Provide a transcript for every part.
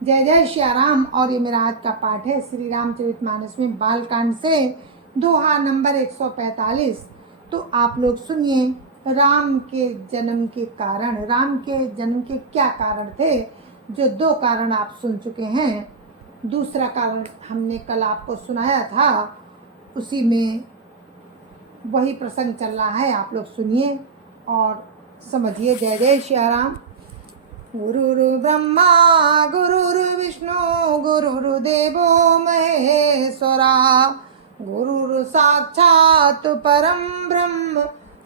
जय जय श्री राम। और ये मेरा आज का पाठ है श्री रामचरितमानस में बालकांड से दोहा नंबर 145। तो आप लोग सुनिए। राम के जन्म के कारण, राम के जन्म के क्या कारण थे? जो 2 कारण आप सुन चुके हैं। दूसरा कारण हमने कल आपको सुनाया था, उसी में वही प्रसंग चल रहा है। आप लोग सुनिए और समझिए। जय जय श्री राम। गुरुर्ब्रह्मा गुरुर्विष्णु गुरुर्देवो महेश्वरा, गुरुर्साक्षात् परं ब्रह्म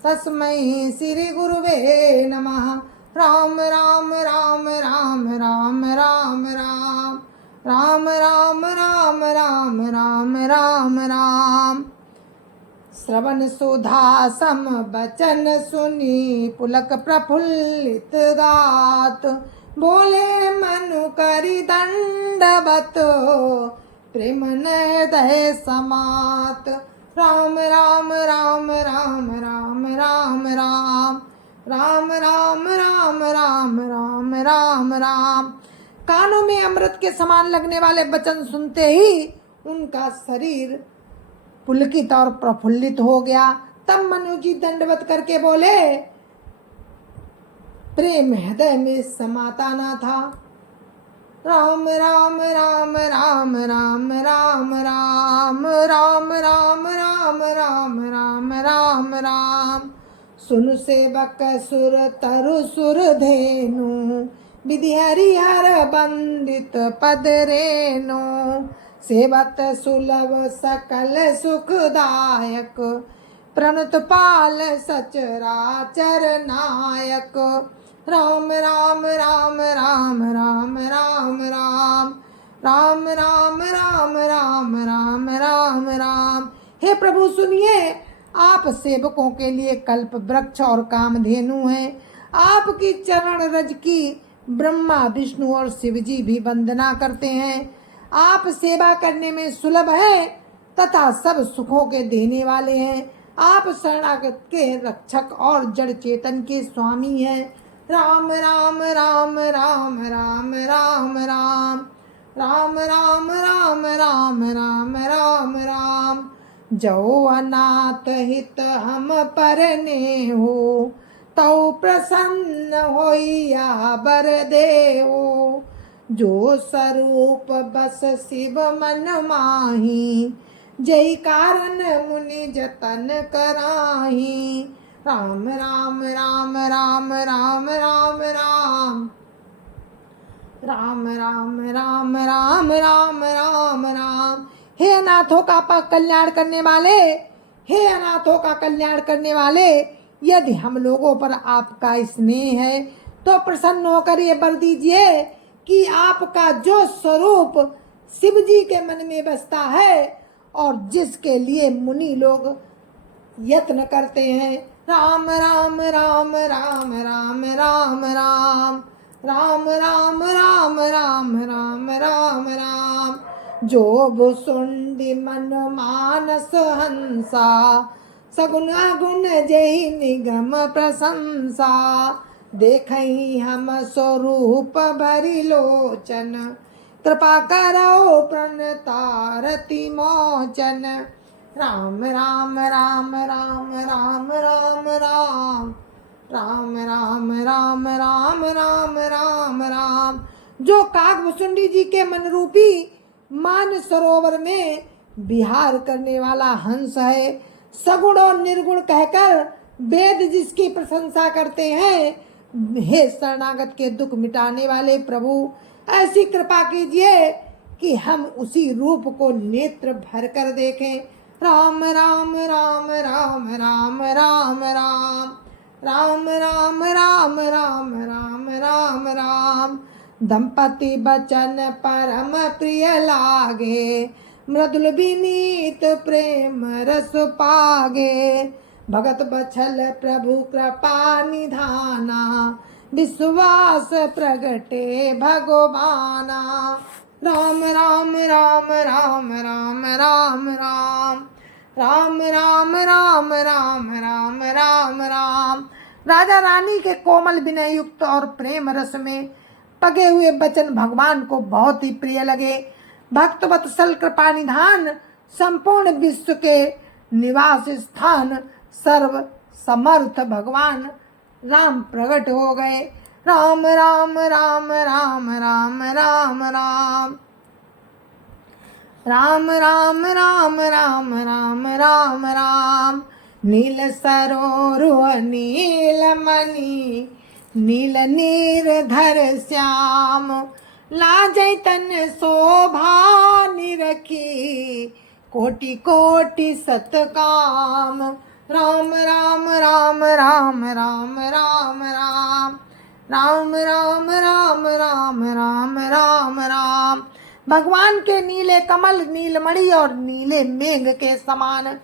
तस्मै श्री गुरुवे नमः। राम राम राम राम राम राम राम राम राम राम राम राम राम राम। श्रवण सुधा सम बचन सुनी पुलक प्रफुल्लित गात, बोले मनु करि दंडवत प्रेम हृदय समात। राम राम राम राम राम राम राम राम राम राम राम राम राम राम। कानों में अमृत के समान लगने वाले वचन सुनते ही उनका शरीर पुलकित और प्रफुल्लित हो गया। तब मनु जी दंडवत करके बोले, प्रेम हृदय में समाता ना था। राम राम राम राम राम राम राम राम राम राम राम राम राम राम। सुन सेवक सुर तरु सुर धेनु, विधि हरिहर बंदित पद रेनु। सेवत सुलभ सकल सुखदायक, प्रणत पाल सचराचर नायक। राम राम राम राम राम राम राम राम राम राम राम राम राम राम। हे प्रभु सुनिए, आप सेवकों के लिए कल्प वृक्ष और कामधेनु हैं। आपकी चरण रज की ब्रह्मा विष्णु और शिव जी भी वंदना करते हैं। आप सेवा करने में सुलभ है तथा सब सुखों के देने वाले हैं। आप शरणागत के रक्षक और जड़ चेतन के स्वामी हैं। राम राम राम राम राम राम राम राम राम राम राम राम राम राम। जो अनाथ हित हम परने हो, तौ प्रसन्न होइया बर देहो। जो स्वरूप बस शिव मन माही, जय कारण मुनि जतन कराही। राम राम राम राम राम राम राम राम राम राम राम राम राम राम। हे अनाथों का कल्याण करने वाले, हे अनाथों का कल्याण करने वाले, यदि हम लोगों पर आपका स्नेह है तो प्रसन्न होकर ये वर दीजिए कि आपका जो स्वरूप शिव जी के मन में बसता है और जिसके लिए मुनि लोग यत्न करते हैं। राम राम राम राम राम राम राम राम राम राम राम राम राम राम। जो भुसुंडी मन मानस हंसा, सगुन अगुण जय निगम प्रशंसा। देखई हम स्वरूप भरी लोचन, कृपा करो प्रणतारति मोचन। राम राम राम राम राम राम राम राम राम राम राम राम राम राम। जो काकभुसुंडी जी के मन रूपी मान सरोवर में विहार करने वाला हंस है, सगुण और निर्गुण कहकर वेद जिसकी प्रशंसा करते हैं। हे शरणागत के दुख मिटाने वाले प्रभु, ऐसी कृपा कीजिए कि हम उसी रूप को नेत्र भर कर देखें। राम राम राम राम राम राम राम राम राम राम राम राम राम राम। दंपति बचन परम प्रिय लागे, मृदुल विनीत प्रेम रस पागे। भगत बछल प्रभु कृपा निधाना, विश्वास प्रगटे भगवाना। राम राम राम राम राम राम राम राम राम राम राम राम राम राम। राजा रानी के कोमल विनय युक्त और प्रेम रस में पगे हुए वचन भगवान को बहुत ही प्रिय लगे। भक्त वत्सल कृपा निधान, संपूर्ण विश्व के निवास स्थान, सर्व समर्थ भगवान राम प्रकट हो गए। राम राम राम राम राम राम राम राम राम राम राम राम राम राम। नील सरोरुह नील मणि, नील नीरधर श्याम, लाजै तन शोभा निरखी, कोटि कोटि सतकाम। राम राम राम राम राम राम राम राम राम राम राम राम राम राम। भगवान के नीले कमल नीलमणि और नीले मेघ के समान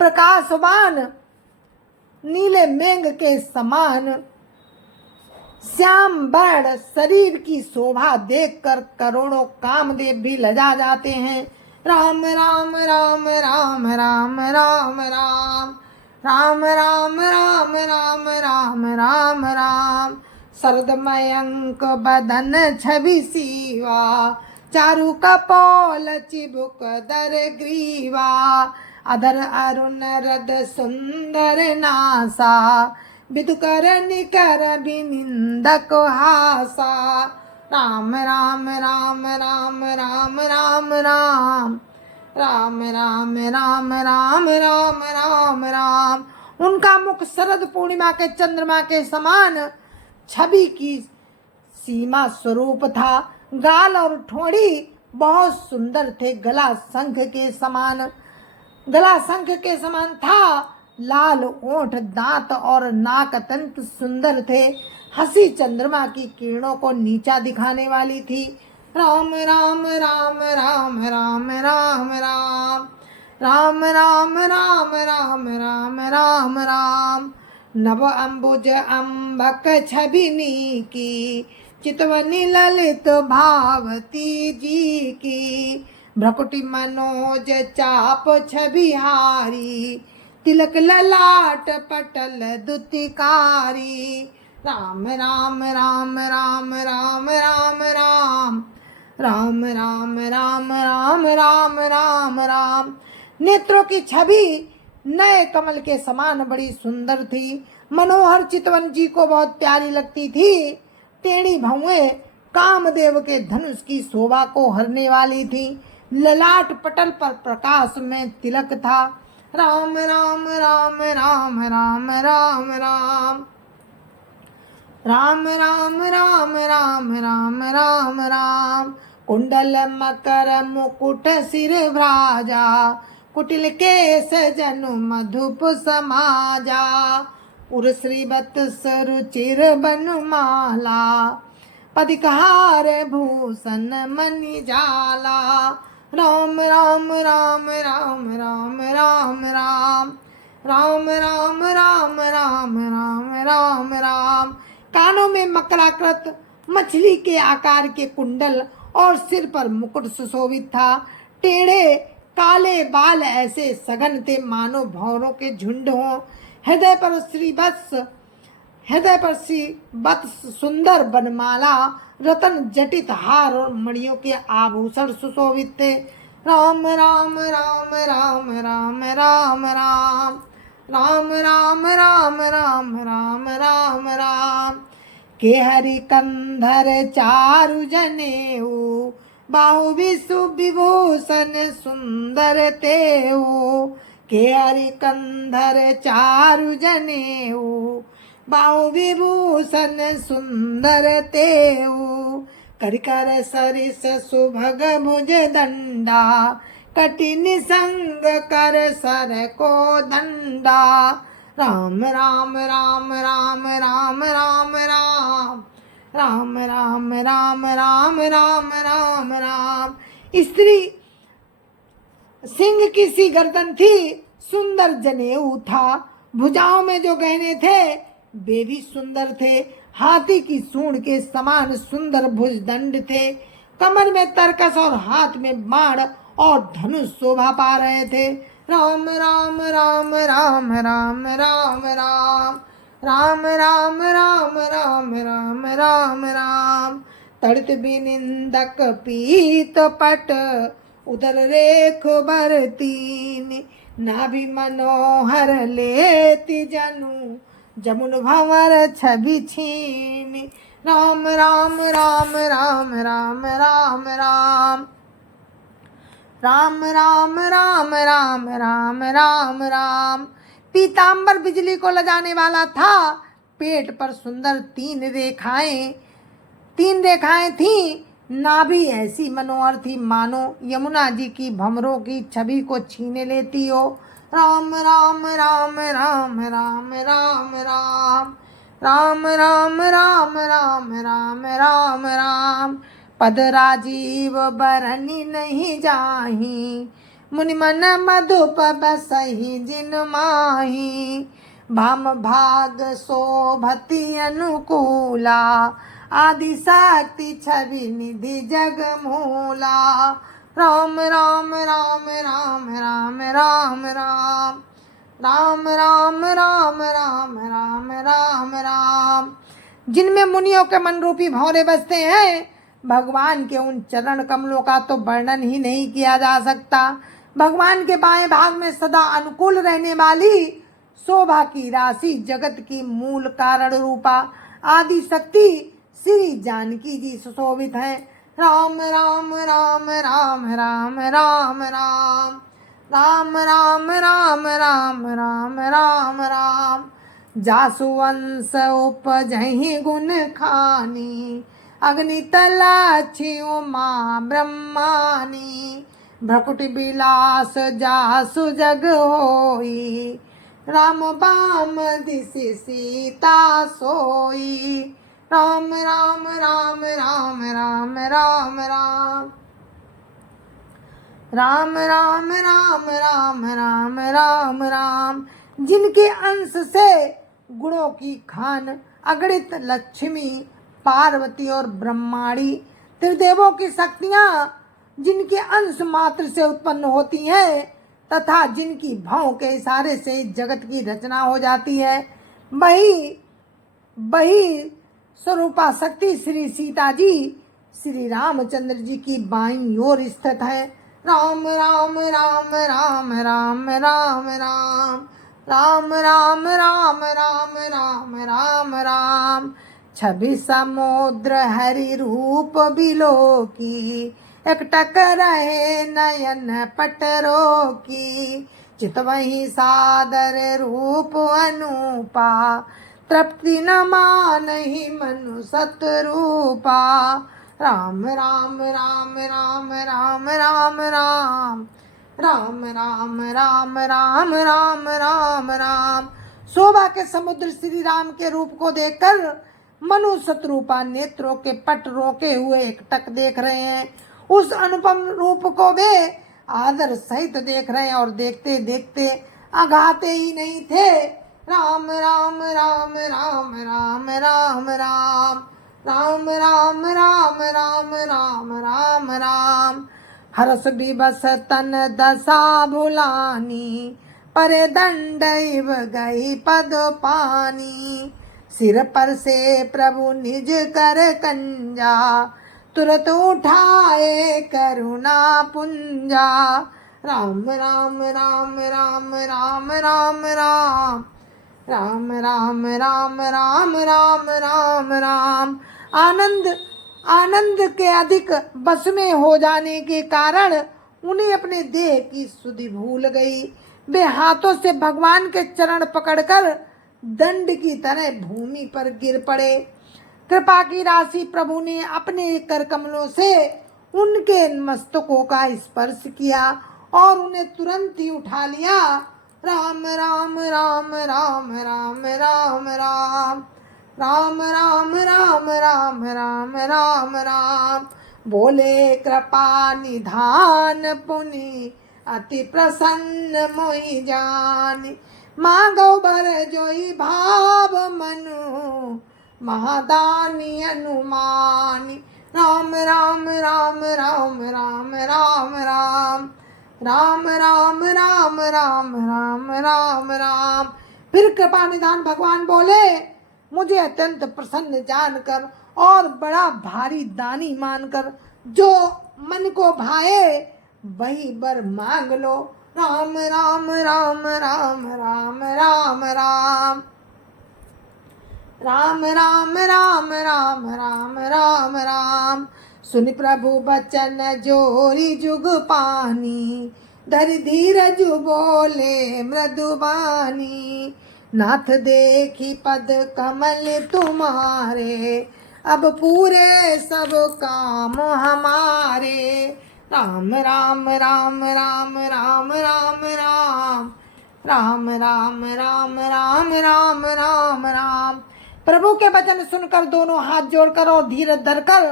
प्रकाशवान, नीले मेघ के समान श्याम वर्ण शरीर की शोभा देखकर करोड़ों कामदेव भी लजा जाते हैं। राम राम राम राम राम राम राम राम राम राम राम राम राम राम। शरदमयंक बदन छवि सीवा, चारु कपोल चिबुक दर ग्रीवा, अधर अरुण रद सुंदर नासा, विदुकर निकर बिनिंदक हासा। राम राम राम राम राम राम राम राम राम राम राम राम राम राम। उनका मुख शरद पूर्णिमा के चंद्रमा के समान छवि की सीमा स्वरूप था। गाल और ठोड़ी बहुत सुंदर थे। गला शंख के समान था। लाल ओठ, दांत और नाक अत्यंत सुंदर थे। हंसी चंद्रमा की किरणों को नीचा दिखाने वाली थी। राम राम राम राम राम राम राम राम राम राम राम राम राम राम। नव अंबुज अम्बक छबिनी की, चितवनी ललित भावती जी की, भ्रकुटि मनोज चाप छबिहारी, तिलक ललाट पटल दुतिकारी। राम राम राम राम राम राम राम राम राम राम राम राम राम राम। नेत्रों की छवि नए कमल के समान बड़ी सुंदर थी। मनोहर चितवन जी को बहुत प्यारी लगती थी। टेढ़ी भौएं कामदेव के धनुष की शोभा को हरने वाली थी। ललाट पटल पर प्रकाश में तिलक था। राम राम राम राम राम राम राम राम राम राम राम राम राम राम। कुंडल मकर मुकुट सिर भ्राजा, कुटिल केस जनु मधुप समाजा, उर श्रीवत्स रुचिर बनमाला, पदिकहार भूषण मणि जाला। राम राम राम राम राम राम राम राम राम राम राम राम राम राम। कानों में मकराकृत मछली के आकार के कुंडल और सिर पर मुकुट सुशोभित था। टेढ़े काले बाल ऐसे सघन थे मानो भौरों के झुंड हों। हृदय पर श्रीवत्स सुंदर बनमाला, रतन जटित हार और मणियों के आभूषण सुशोभित थे। राम राम राम राम राम राम राम राम राम राम राम राम राम राम। के हरि कंधर चारु जनेऊ, बाहु विषु विभूषण सुंदर तेऊ। के हरि कंधर चारु जनेऊ, बाहु विभूषण सुंदर तेऊ। कर सरिस सुभग भुज दंडा, कठिन संग कर सर को दंडा। राम राम राम राम राम राम राम राम राम राम राम राम राम राम। स्त्री सिंह की सी गर्दन थी, सुंदर जनेऊ था। भुजाओं में जो गहने थे वे भी सुंदर थे। हाथी की सूंड के समान सुंदर भुजदंड थे। कमर में तरकस और हाथ में बाण और धनुष शोभा पा रहे थे। राम राम राम राम राम राम राम राम राम राम राम राम राम राम। तड़ित भी निंदक पीत पट उदर रेख बरतीन नाभि मनोहर लेति जनु जमुन भंवर छवि छीन राम राम राम राम राम राम राम राम राम राम राम राम राम राम। पीताम्बर बिजली को लजाने वाला था। पेट पर सुंदर तीन रेखाएं थीं। नाभि ऐसी मनोहर थी मानो यमुना जी की भंवरों की छवि को छीने लेती हो। राम राम राम राम राम राम राम राम राम राम राम राम राम राम। पद राजीव बरनी नहीं जाही मुनि मन मधुप बसहि जिन माही। भाम भाग शोभति अनुकूला आदि शक्ति छवि निधि जग मूला। राम राम राम राम राम राम राम राम राम राम राम राम राम राम। जिनमें मुनियों के मन रूपी भंवरे बसते हैं, भगवान के उन चरण कमलों का तो वर्णन ही नहीं किया जा सकता। भगवान के बाएं भाग में सदा अनुकूल रहने वाली शोभा की राशि जगत की मूल कारण रूपा आदि शक्ति श्री जानकी जी सुशोभित हैं। राम राम राम राम राम राम राम राम राम राम राम राम राम राम। जासुवंश उपजहि गुण खानी अग्नि तलाछि उमा ब्रह्मानी। भ्रकुटि विलास जासु जग होई राम बाम दिसि सीता सोई। राम राम राम राम राम राम राम राम राम राम राम राम राम राम। जिनके अंश से गुणों की खान अगणित लक्ष्मी पार्वती और ब्रह्माणी त्रिदेवों की शक्तियां जिनके अंश मात्र से उत्पन्न होती हैं तथा जिनकी भाव के इशारे से जगत की रचना हो जाती है, वही स्वरूपा शक्ति श्री सीता जी श्री रामचंद्र जी की बाईं ओर स्थित है। राम राम राम राम राम राम राम राम राम राम राम राम राम राम। छवि समुद्र हरि रूप बिलो की एकटक रहे नयन पटरो की। चितवही सादर रूप अनुपा तृप्ति न मानहि मनु सतरूपा। राम राम राम राम राम राम राम राम राम राम राम राम राम राम। शोभा के समुद्र श्री राम के रूप को देखकर मनु शत्रुपा नेत्रों के पट रोके हुए एकटक देख रहे हैं। उस अनुपम रूप को वे आदर सहित देख रहे हैं और देखते देखते अघाते ही नहीं थे। राम राम राम राम राम राम राम राम राम राम राम राम राम राम। हरस विवश तन दशा भुलानी परे दंड इव गई पद पानी। सिर पर से प्रभु निज कर कंजा तुरत उठाए करुणा पुंजा। राम राम राम राम राम राम राम राम राम राम राम राम राम राम। आनंद के अधिक बस में हो जाने के कारण उन्हें अपने देह की सुधि भूल गई। वे हाथों से भगवान के चरण पकड़कर दंड की तरह भूमि पर गिर पड़े। कृपा की राशि प्रभु ने अपने कर कमलों से उनके मस्तकों का स्पर्श किया और उन्हें तुरंत ही उठा लिया। राम राम राम राम राम राम राम राम राम राम राम राम राम राम। बोले कृपा निधान पुनि अति प्रसन्न मोहि जानि। मांगो बर जोई भाव मनु महादानी अनुमानी। राम राम राम राम राम राम राम राम राम राम राम राम राम राम। फिर कृपा निधान भगवान बोले, मुझे अत्यंत प्रसन्न जानकर और बड़ा भारी दानी मानकर जो मन को भाए वही वर मांग लो। राम राम राम राम राम राम राम राम राम राम राम राम राम राम। सुन प्रभु बचन जोरी जुग पानी, धर धीरज बोले मृदुबानी। नाथ देखी पद कमल तुम्हारे, अब पूरे सब काम हमारे। राम राम राम राम राम राम राम राम राम राम राम राम राम राम। प्रभु के वचन सुनकर दोनों हाथ जोड़कर और धीरज धरकर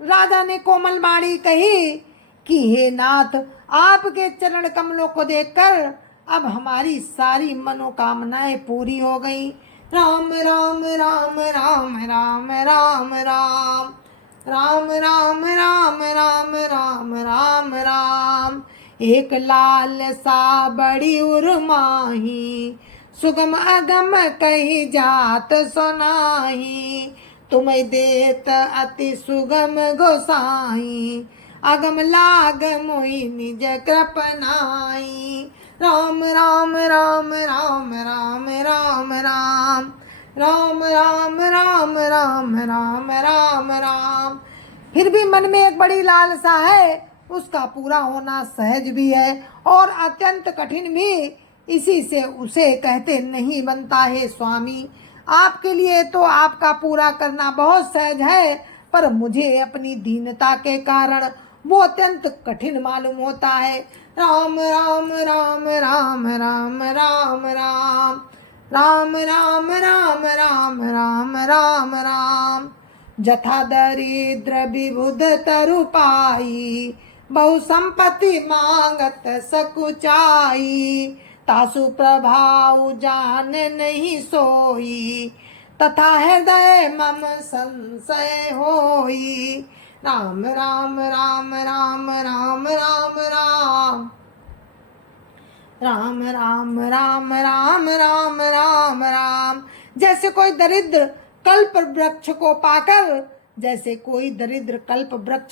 राजा ने कोमल वाणी कही कि हे नाथ, आपके चरण कमलों को देखकर अब हमारी सारी मनोकामनाएं पूरी हो गई। राम राम राम राम राम राम राम राम राम राम राम राम राम राम। एक लाल सा बड़ी उर्माही, सुगम अगम कही जात सुनाही। तुम्हें देत अति सुगम गोसाई, अगम लाग मोहि निज कृपनाई। राम राम राम राम राम राम राम राम राम राम राम राम राम राम। फिर भी मन में एक बड़ी लालसा है, उसका पूरा होना सहज भी है और अत्यंत कठिन भी। इसी से उसे कहते नहीं बनता है स्वामी। आपके लिए तो आपका पूरा करना बहुत सहज है, पर मुझे अपनी दीनता के कारण वो अत्यंत कठिन मालूम होता है। राम राम राम राम राम राम राम राम राम राम राम राम राम राम। जथा दरिद्र विबुध तरु पाई, बहु संपत्ति मांगत सकुचाई। तासु प्रभाव जान नहीं सोई, तथा हृदय मम संशय होई। राम राम राम राम राम राम राम राम राम राम राम राम राम राम। जैसे कोई दरिद्र कल्प वृक्ष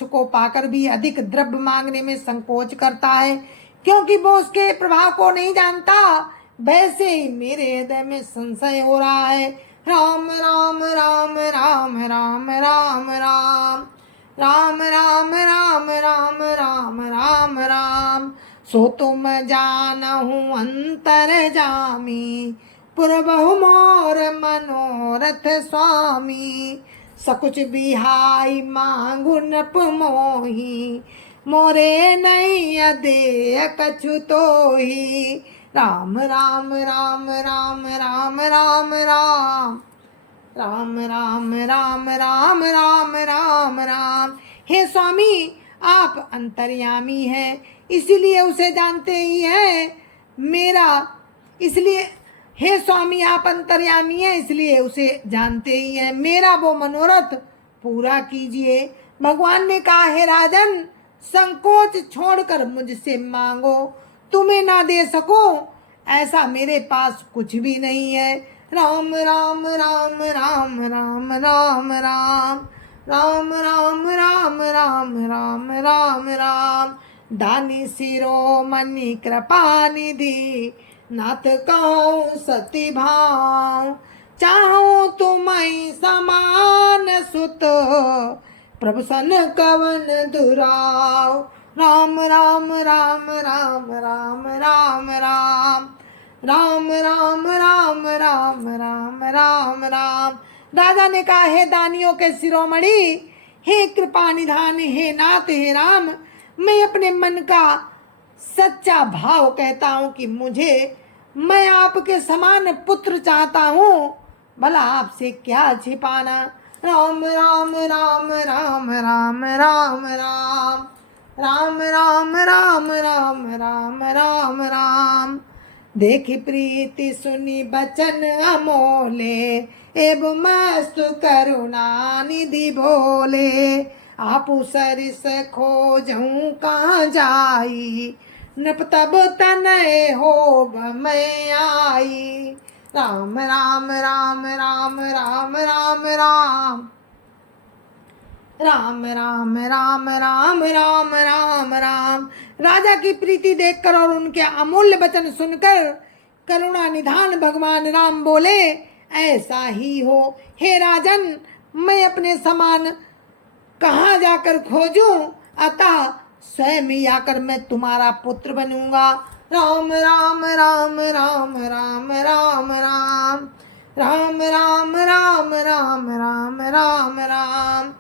को पाकर भी अधिक द्रव्य मांगने में संकोच करता है, क्योंकि वो उसके प्रभाव को नहीं जानता, वैसे ही मेरे हृदय में संशय हो रहा है। राम राम राम राम राम राम राम राम राम राम राम राम राम राम। सो तुम जानहु अंतर जामी, पुरबहु मोर मनोरथ स्वामी। सकुच बिहाई मांगु नप मोही, मोरे नहीं अदेय कछु तोही। राम राम राम राम राम राम राम राम राम राम राम राम राम राम। हे स्वामी, आप अंतर्यामी हैं, इसीलिए उसे जानते ही हैं। हे स्वामी, आप अंतर्यामी हैं, इसलिए उसे जानते ही हैं। मेरा वो मनोरथ पूरा कीजिए। भगवान ने कहा, हे राजन, संकोच छोड़कर मुझसे मांगो, तुम्हें ना दे सकूं ऐसा मेरे पास कुछ भी नहीं है। राम राम राम राम राम राम राम राम राम राम राम राम राम राम। दानी शिरोमणि कृपा निधि, नाथ कहूँ सती भाव। चाहूँ तुम्हें समान सुत, प्रभु सन कवन दुराव। राम राम राम राम राम राम राम राम राम राम राम राम राम राम। राजा ने कहा, हे दानियों के शिरोमणि, हे कृपा निधान, हे नाथ, हे राम, मैं अपने मन का सच्चा भाव कहता हूँ कि मैं आपके समान पुत्र चाहता हूँ, भला आपसे क्या छिपाना। राम राम राम राम राम राम राम राम राम राम राम राम राम राम। देखी प्रीति सुनी बचन अमोले, एवं मस्तु करुणा निधि बोले। आपु सरिस खोजऊं कहाँ जाई, नप तब तनय होब मैं आई। राम राम राम राम राम राम राम राम राम राम राम राम राम राम। राजा की प्रीति देखकर और उनके अमूल्य वचन सुनकर करुणा निधान भगवान राम बोले, ऐसा ही हो हे राजन, मैं अपने समान कहाँ जाकर खोजूं, अतः स्वयं ही आकर मैं तुम्हारा पुत्र बनूंगा। राम राम राम राम राम राम राम राम राम राम राम राम राम राम।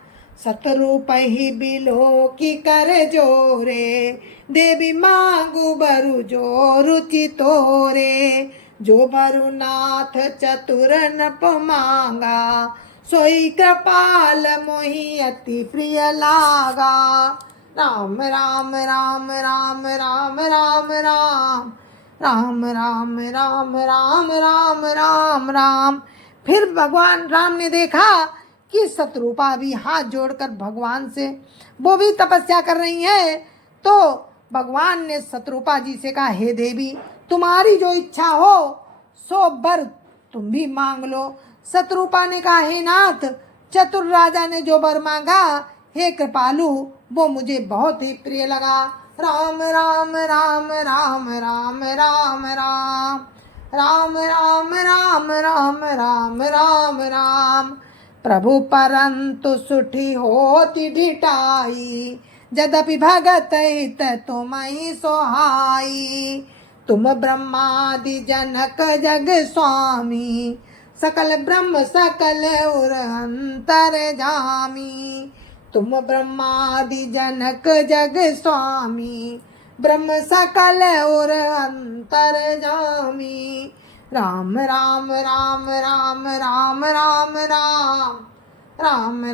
सतरूप ही बिलो की कर जोरे, देवी मांगू बरु जो रुचि तोरे। जो बरु नाथ चतुर नप मांगा, सोई कृपाल मोहि अति प्रिय लागा। राम राम राम राम राम राम राम राम राम राम राम राम राम राम। फिर भगवान राम ने देखा कि शत्रुपा भी हाथ जोड़कर भगवान से वो भी तपस्या कर रही है, तो भगवान ने शत्रुपा जी से कहा, हे देवी, तुम्हारी जो इच्छा हो सो वर तुम भी मांग लो। शत्रुपा ने कहा, हे नाथ, चतुर राजा ने जो वर मांगा, हे कृपालु, वो मुझे बहुत ही प्रिय लगा। राम राम राम राम राम राम राम राम राम राम राम राम राम राम। प्रभु परंतु सुठी होती ढिठाई, यद्यपि भगत हित तुमहि सोहाई। तुम ब्रह्मादि जनक जग स्वामी, सकल ब्रह्म सकल उर अंतर जामी। तुम ब्रह्मादि जनक जग स्वामी, ब्रह्म सकल उर अंतर जामी। राम राम राम राम राम राम राम राम राम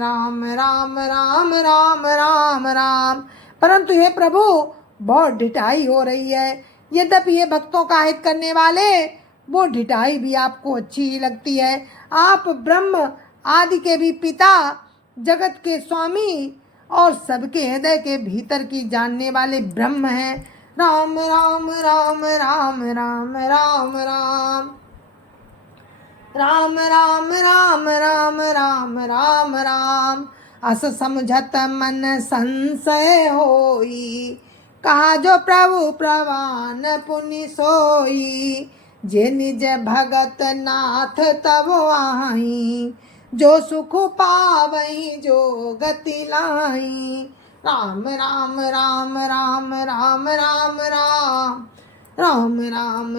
राम राम राम राम राम। परंतु हे प्रभु, बहुत ढिठाई हो रही है। यद्यपि ये भक्तों का हित करने वाले, वो ढिठाई भी आपको अच्छी ही लगती है। आप ब्रह्म आदि के भी पिता, जगत के स्वामी और सबके हृदय के भीतर की जानने वाले ब्रह्म हैं। राम राम राम राम राम राम राम राम राम राम राम राम राम राम। अस समझत मन संशय होई, कहा जो प्रभु प्रवान पुनि सोई। जे निज भगत नाथ तब आई, जो सुख पावई जो गति लाई। राम राम राम राम राम राम राम राम राम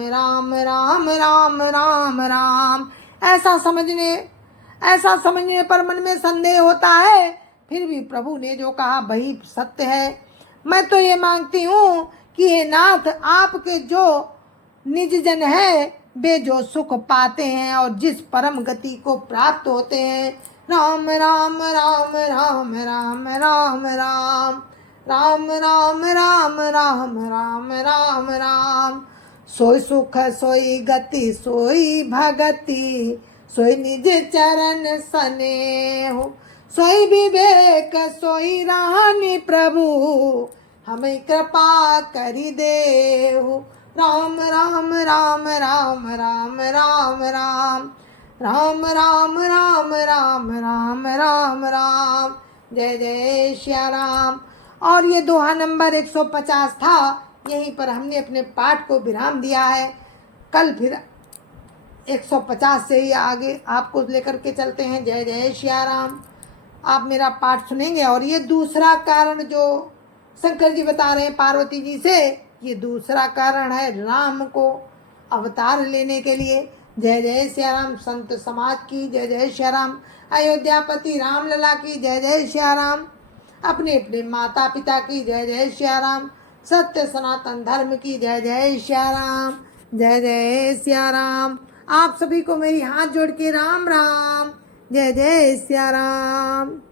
राम राम राम राम राम। ऐसा समझने पर मन में संदेह होता है, फिर भी प्रभु ने जो कहा वही सत्य है। मैं तो ये मांगती हूँ कि हे नाथ, आपके जो निज जन है, वे जो सुख पाते हैं और जिस परम गति को प्राप्त होते हैं। राम राम राम राम राम राम राम राम राम राम राम राम राम राम। सोई सुख सोई गति सोई भगति, सोई निज चरण स्नेह। सोई विवेक सोई रानी प्रभु, हमें कृपा करी देहु। राम राम राम राम राम राम राम राम राम राम राम राम राम राम। जय जय श्या राम। और ये दोहा नंबर 150 था। यहीं पर हमने अपने पाठ को विराम दिया है। कल फिर 150 से ही आगे आपको लेकर के चलते हैं। जय जय श्या राम। आप मेरा पाठ सुनेंगे। और ये दूसरा कारण जो शंकर जी बता रहे हैं पार्वती जी से, ये दूसरा कारण है राम को अवतार लेने के लिए। जय जय श्या राम। संत समाज की जय जय श्या राम। अयोध्यापति राम लला की जय जय श्या राम। अपने अपने माता पिता की जय जय श्या राम। सत्य सनातन धर्म की जय जय श्या राम। जय जय श्या राम। आप सभी को मेरी हाथ जोड़ के राम राम। जय जय श्या राम।